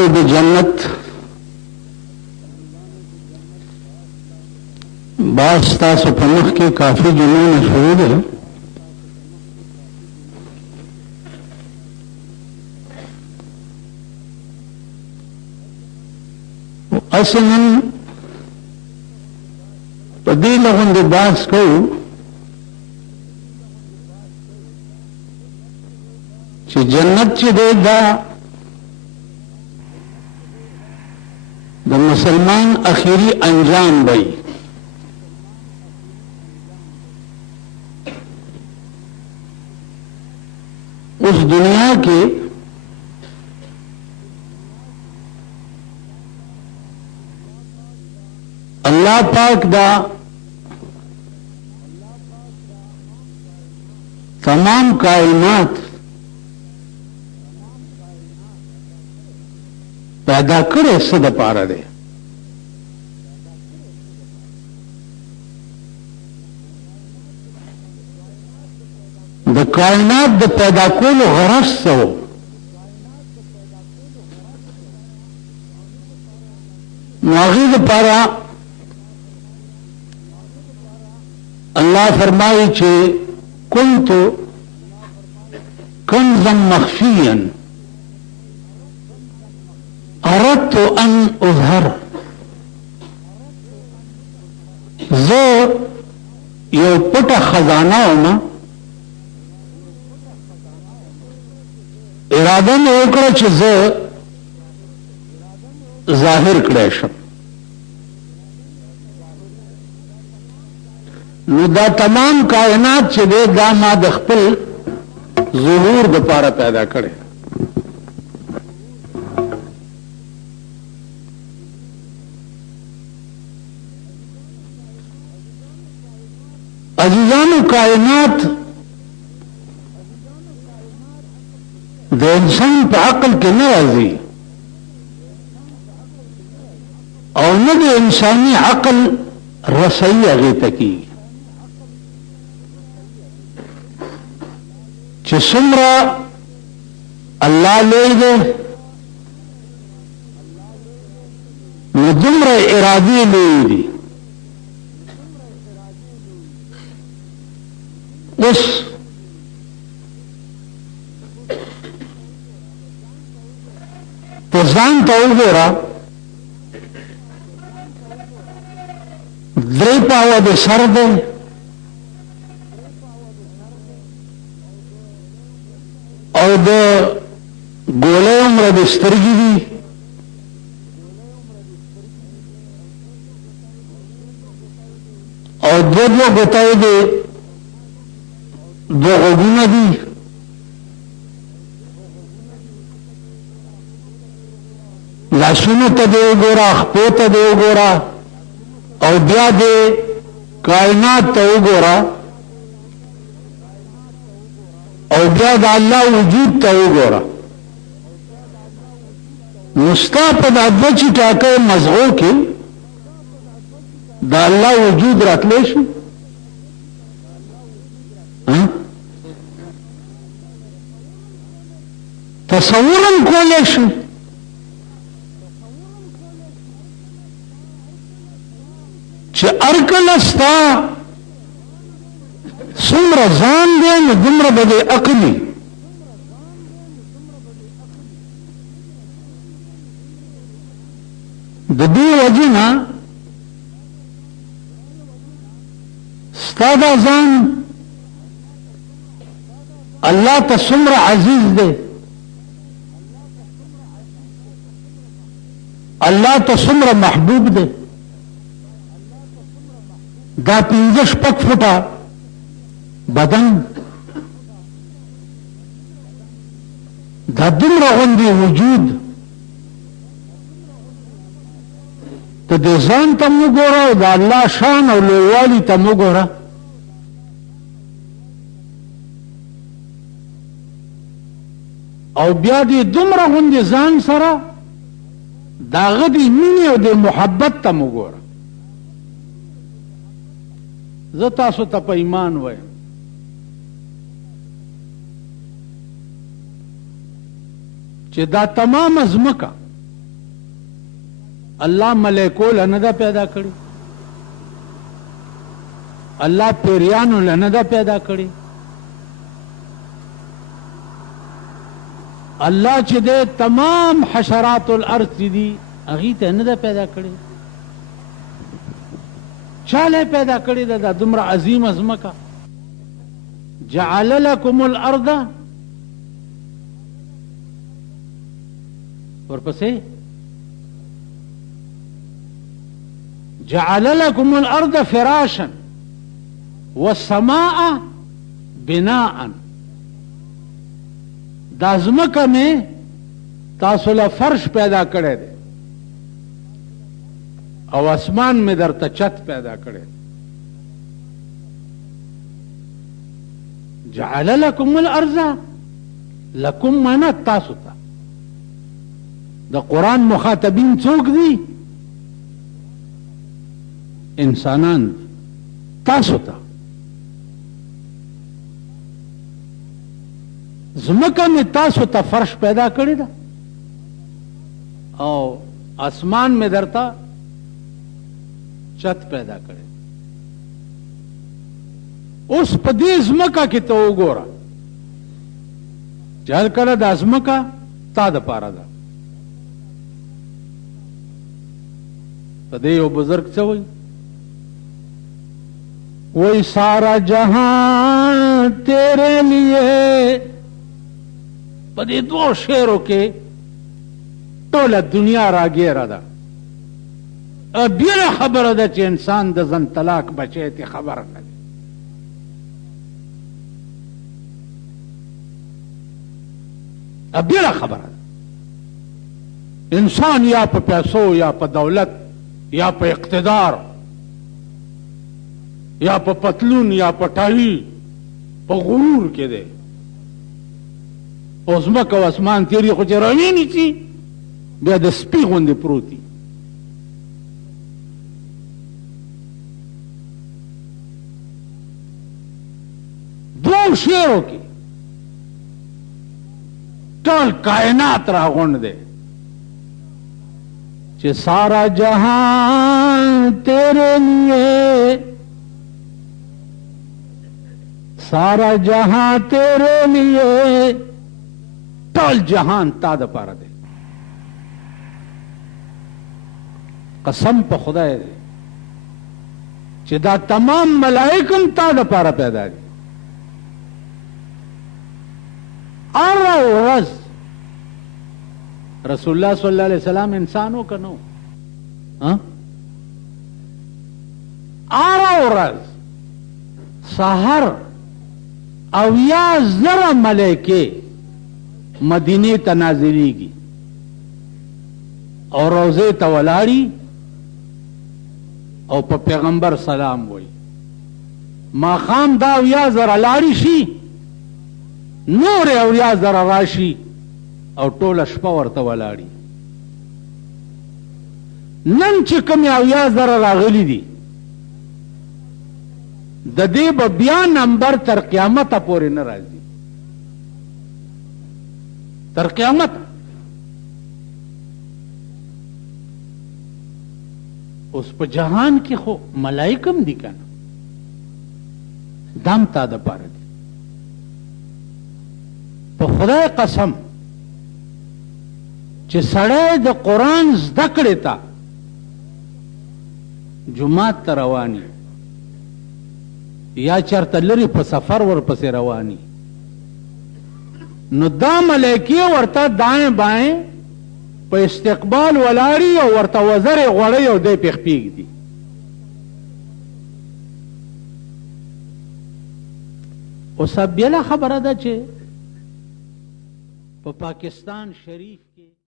عزیزانو د جنت باز تاسو په مخ کې کافی جنونه شروع ده. اصلا په دې لغونډې باز کوو چې جنت چې دی دا د مسلمان اخیری انجام دی. اس دنیا کے اللہ پاک دا تمام کائنات پیدا کرے صد پارا دے. د کائنات د پیدا کولو غرض څه و؟ نو هغې دپاره الله فرمایي چې كنت كنزا مخفيا اردت ان اظهر. زه یو پټه خزانه ومه، اراده مې وکړه چې زه ظاهر کړی شم. نو دا تمام کائنات چې دی دا ما د خپل ظهور دپاره پیدا کړی. عزیزانو کائنات د انسان په عقل کې نه راځي او نه د انساني عقل رسایي هغې ته کېږي چې څومره الله لوی دی نو دومره ارادې لوی دي. اوس ته ځان ته وګوره، 3 پاوه د سر دی او د ګولۍ عمره د سترګې دي او 2 ګوتې د 2 غوږونه دي لاسونو ته دې وګوره، خپو ته دې وګوره او بیا دې کائنات ته وګوره او بیا د الله وجود ته وګوره. نو ستا په دا 2 چټاکۍ مزغو کې د الله وجود راتلی شي؟ تصور هم کولی شي؟ چې ارکله ستا څومره ځان دی نو دومره به دې عقلي. د دې وجې نه ستا دا ځان الله ته څومره عزیز دی، الله ته څومره محبوب دی. دا 5-6 فوټه بدن دا دومره غوندې وجود ته دې ځان ته م وګوره او د الله شان او لویوالي ته م وګوره. او بیا دې دومره غوندې ځان سره د هغه د مینې او د محبت ته م وګوره. زه تاسو ته په ایمان وایم چې دا تمام ځمکه الله ملائکو له نه ده پیدا کړي، الله پیریانو له نه ده پیدا کړي، الله چې د تمام حشرات الارض دي هغې ته نه ده پیدا کړي. چا له پیدا کړي ده دا دومره عظیمه ځمکه؟ جعل لکم الارض، ورپسې جعل لکم الارض فراشا والسماء بناء، دا ځمکه مې تاسو له فرش پیدا کړی دی او اسمان مې درته چت پیدا کړی. جعل لکم الارض، لکم معنا تاسو ته. د قرآن مخاطبین څوک دي؟ انسانان دي. تاسو ته ځمکه مې تاسو ته فرش پیدا کړی ده او اسمان مې درته چت پیدا کړی. اوس په دې ځمکه کې ته وګوره چې هر کله دا ځمکه تا دپاره ده. په دې یو بزرګ څه وایي؟ وہی سارا جہاں تیرے لیے. په دې دوه شعرو کې ټوله دنیا راګیره ده. بله خبره ده چې انسان د ځن طلاق بچی ته خبر نه دی. بله خبره ده. انسان یا په پیسو یا په دولت یا په اقتدار یا په پتلون یا په ټاهي په غرور کې دی. او ځمکه او اسمان تیري خو چې راوینیسي بیا د سپي غوندې پروت دي. دوو شعرو کې ټول کائنات راغونډ دی چې سارا جہاں تیرے لیے، سارا جہاں تیرے لیے، ټول جهان تا د پاره دی. قسم په خدای دی چې دا تمام ملائکم تا د پاره پیدا دي. هره ورځ رسول الله صلی الله علیه وسلم انسان و که نو؟ هره ورځ سحر 80,000 ملائکې مدینه ته نازلیږي او روضې ته ولاړي او په پیغمبر سلام وایي. ماښام دا 80,000 لاړې شي، نورې 80,000 راشي او ټوله شپه ورته ولاړي. نن چې کومې 80,000 راغلي دي د دې به بیا نمبر تر قیامته پورې نه راځي. تر قیامت. اوس په جهان کې خو ملائکم دي کنه، دام تا د پاره دي. په خدای قسم چې سړی د قرآن زده کړې ته جومات ته رواني یا چرته لرې په سفر ورپسې رواني، نو دا ملائکې ورته دائیں بائیں په استقبال ولاړي او ورته وزرې غوړی او دی پې خپېږدي. اوس بله خبره ده چې په پاکستان شریف